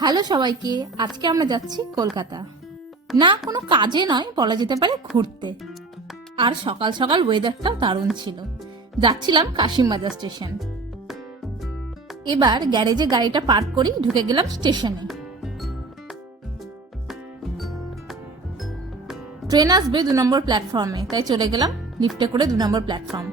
Hello সবাইকে, আজকে আমরা যাচ্ছি কলকাতা। না কোনো কাজে নয়, বলা যেতে পারে ঘুরতে। আর সকাল সকাল ওয়েদারটাও দারুণ ছিল। যাচ্ছিলাম কাশিমবাজার স্টেশন। এবার গ্যারেজে গাড়িটা পার্ক করি, ঢুকে গেলাম স্টেশনে। ট্রেন আসবে 2 নম্বর প্ল্যাটফর্মে, তাই চলে গেলাম লিফটে করে 2 নম্বর প্ল্যাটফর্ম।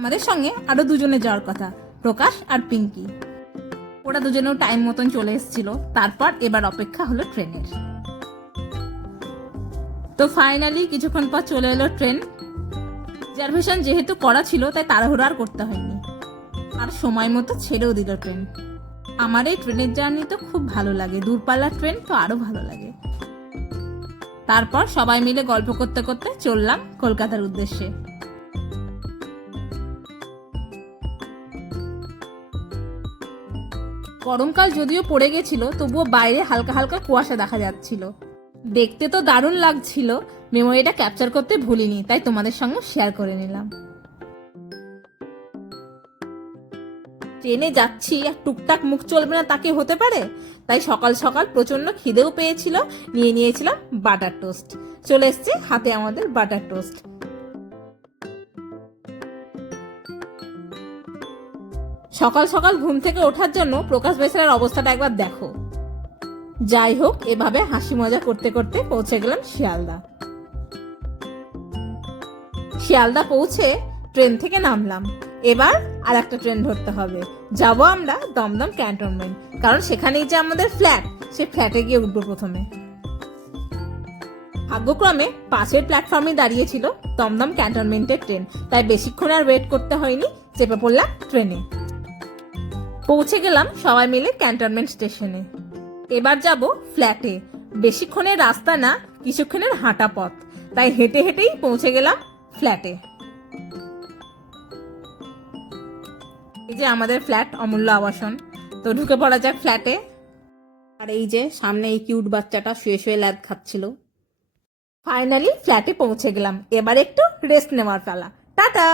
আমাদের সঙ্গে আরো দুজনে যাওয়ার কথা, প্রকাশ আর পিঙ্কি। ওরা দুজনেও টাইম মতন চলে এসেছিল। তারপর এবার অপেক্ষা হলো ট্রেনের। তো ফাইনালি কিছুক্ষণ পর চলে এলো ট্রেন। রিজার্ভেশন যেহেতু করা ছিল তাই তাড়াহুড়ো আর করতে হয়নি, আর সময় মতো ছেড়েও দিল ট্রেন। আমার এই ট্রেনের জার্নি তো খুব ভালো লাগে, দূরপাল্লার ট্রেন তো আরো ভালো লাগে। তারপর সবাই মিলে গল্প করতে করতে চললাম কলকাতার উদ্দেশ্যে। গরমকাল যদিও পড়ে গেছিল, তবুও বাইরে হালকা হালকা কুয়াশা দেখা যাচ্ছিল। দেখতে তো দারুণ লাগছিল, মেমোরিটা ক্যাপচার করতে ভুলিনি, তাই তোমাদের সঙ্গে শেয়ার করে নিলাম। ট্রেনে যাচ্ছি আর টুকটাক মুখ চলবে না তাকে হতে পারে, তাই সকাল সকাল প্রচন্ড খিদেও পেয়েছিল, নিয়ে নিয়েছিলাম বাটার টোস্ট। চলে এসছে হাতে আমাদের বাটার টোস্ট। সকাল সকাল ঘুম থেকে ওঠার জন্য প্রকাশ বেচারার অবস্থাটা একবার দেখো। যাই হোক, এভাবে হাসি মজা করতে করতে পৌঁছে গেলাম শিয়ালদা। শিয়ালদা পৌঁছে ট্রেন থেকে নামলাম। এবার আর একটা ট্রেন ধরতে হবে, যাব আমরা দমদম ক্যান্টনমেন্ট, কারণ সেখানেই যে আমাদের ফ্ল্যাট, সে ফ্ল্যাটে গিয়ে উঠবো প্রথমে। ভাগ্যক্রমে পাশের প্ল্যাটফর্মে দাঁড়িয়েছিল দমদম ক্যান্টনমেন্টের ট্রেন, তাই বেশিক্ষণ আর ওয়েট করতে হয়নি, চেপে পড়লাম ট্রেনে। পৌঁছে গেলাম সবাই মিলে ক্যান্টনমেন্ট স্টেশনে। এবার যাব ফ্ল্যাটে। বেশিক্ষণের রাস্তা না, কিছুক্ষণের হাঁটা পথ, তাই হেঁটে হেঁটেই পৌঁছে গেলাম ফ্ল্যাটে। এই যে আমাদের ফ্ল্যাট, অমূল্য আবাসন। তো ঢুকে পড়া যাক ফ্ল্যাটে। আর এই যে সামনে এই কিউট বাচ্চাটা শুয়ে শুয়ে ল্যাদ খাচ্ছিল। ফাইনালি ফ্ল্যাটে পৌঁছে গেলাম, এবার একটু রেস্ট নেওয়ার পালা। টাটা।